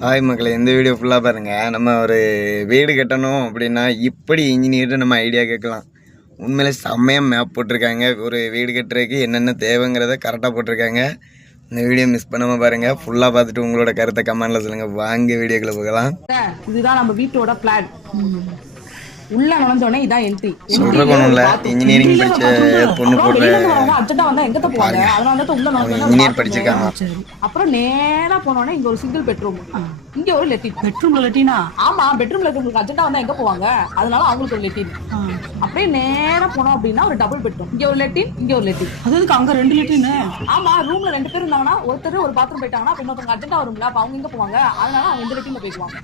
Hi மக்களே, இந்த video ஃபுல்லாக பாருங்கள். நம்ம ஒரு வீடு கட்டணும் அப்படின்னா இப்படி இன்ஜினியர்கிட்ட நம்ம ஐடியா கேட்கலாம். உண்மையிலே செம்மையாக மேப் போட்டிருக்காங்க. ஒரு வீடு கட்டுறதுக்கு என்னென்ன தேவைங்கிறத கரெக்டாக போட்டிருக்காங்க. இந்த வீடியோ மிஸ் பண்ணாமல் பாருங்கள். ஃபுல்லாக பார்த்துட்டு உங்களோட கருத்தை கமெண்டில் சொல்லுங்கள். வாங்க வீடியோக்குள்ளே போகலாம். இதுதான் நம்ம வீட்டோட பிளான். உள்ள நுழைஞ்சோடனே இதான் என்ட்ரி. சொல்றதுல இன்ஜினியரிங் படிச்ச பொண்ணு போடுற அர்ஜென்ட்டா வந்தா எங்க போவாங்க? அதனால தான் உள்ள நுழைஞ்சோடனே இன்ஜினியர் படிச்சிருக்காங்க. அப்புறம் நேரா போனோனே இங்க ஒரு சிங்கிள் பெட்ரூம், இங்க ஒரு லெட்டின். பெட்ரூம்ல லெட்டினா? ஆமா, பெட்ரூம்ல இருக்கவங்களுக்கு அர்ஜென்ட்டா வந்தா எங்க போவாங்க? அதனால அவங்களுக்கு ஒரு லெட்டின். அப்படியே நேரா போனோம் அப்படின்னா ஒரு டபுள் பெட்ரூம், இங்க ஒரு லெட்டின், இங்க ஒரு லெட்டின். அதுக்கு அங்க 2 லெட்டின். ஆமா, ரூம்ல 2 பேர் இருந்தாங்கன்னா ஒருத்தர் ஒரு பாத்ரூம் போயிட்டாங்கன்னா இன்னொருத்தவங்க அர்ஜென்ட்டா வரும்ல, அப்ப அவங்க எங்க போவாங்க? அதனால அவங்க இந்த லெட்டின்ல போயிடுவாங்க.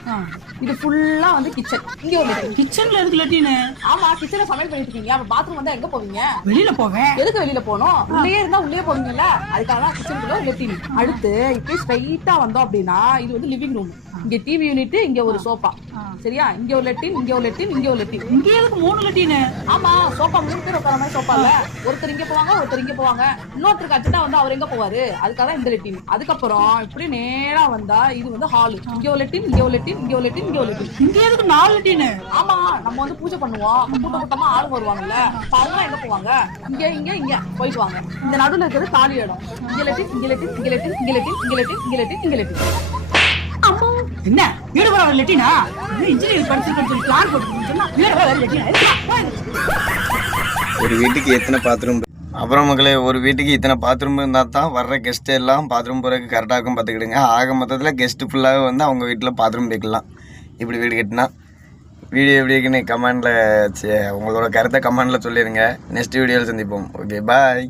இது ஃபுல்லா வந்து கிச்சன், இங்க ஒரு லெட்டின். கிச்சன்ல இருக்கு லெட்டின்? ஆமா, கிச்சன்ல சமையல் பண்ணிட்டு இருக்கீங்க, அப்ப பாத்ரூம் வந்தா எங்க போவீங்க? வெளியில போவேன். எதுக்கு வெளியில போகணும்? உள்ளே இருந்தா உள்ளே போவீங்கல்ல, அதுக்காக தான் கிச்சனுக்குள்ள ஒரு லெட்டின். அடுத்து இப்படி ஸ்ட்ரைட்டா வந்தோம் அப்படின்னா இது வந்து லிவிங் ரூம். இங்க டிவி யூனிட், இங்க ஒரு சோஃபா. சரியா? இங்க ஒரு லெட்டின், இங்க ஒரு லெட்டின், இங்க ஒரு லெட்டின். இங்க எதுக்கு 3 லெட்டின்? ஆமா, சோஃபா 3 பேர் உட்கார மாதிரி சோஃபா இல்ல, ஒருத்தர் இங்க போவாங்க, ஒருத்தர் இங்க போவாங்க. இன்னொருத்தருக்கு அர்ஜென்ட்டா வந்து அவர் எங்க போவாரு? அதுக்காக தான் இந்த லெட்டின். அதுக்கப்புறம் இப்படி நேரா வந்தா இது வந்து ஹால். இங்க ஒரு லெட்டின், இங்க ஒரு லெட்டின், இங்க ஒரு லெட்டின், இங்க ஒரு லெட்டின். இங்க எதுக்கு 4 லெட்டின்? ஆமா, நம்ம வந்து பூஜை பண்ணுவோம், கூட்டமா ஆளுங்க வருவாங்கல்ல, அவங்க எங்க போவாங்க? இங்க இங்க இங்க போயிடுவாங்க. இந்த நடுவுல இருக்கிறது காலி இடம். இங்க லெட்டின், இங்க லெட்டின், இங்க லெட்டின், இங்க லெட்டின், இங்க லெட்டின், இங்க லெட்டின், இங்க லெட்டின். அம்மா, என்ன வீடு வர லெட்டினா? இன்ஜினியரிங் படிச்சிருக்கேன்னு சொல்லி பிளான் போட்டு சொன்னா வீடு வர லெட்டினா? ஒரு வீட்டுக்கு எத்தனை பாத்ரூம்? அப்புறம் மக்களே, ஒரு வீட்டுக்கு இத்தனை பாத்ரூம் இருந்தால் தான் வர்ற கெஸ்ட் எல்லாம் பாத்ரூம் போகிறதுக்கு கரெக்டாக இருக்கும். பார்த்துக்கிடுங்க. ஆக மொத்தத்தில் கெஸ்ட்டு ஃபுல்லாகவே வந்து அவங்க வீட்டில் பாத்ரூம் வைக்கலாம். இப்படி வீடு கட்டினா வீடியோ எப்படி இருக்குன்னு கமெண்டில் உங்களோட கருத்தை கமெண்டில் சொல்லிடுங்க. நெக்ஸ்ட் வீடியோவில் சந்திப்போம். ஓகே, பாய்.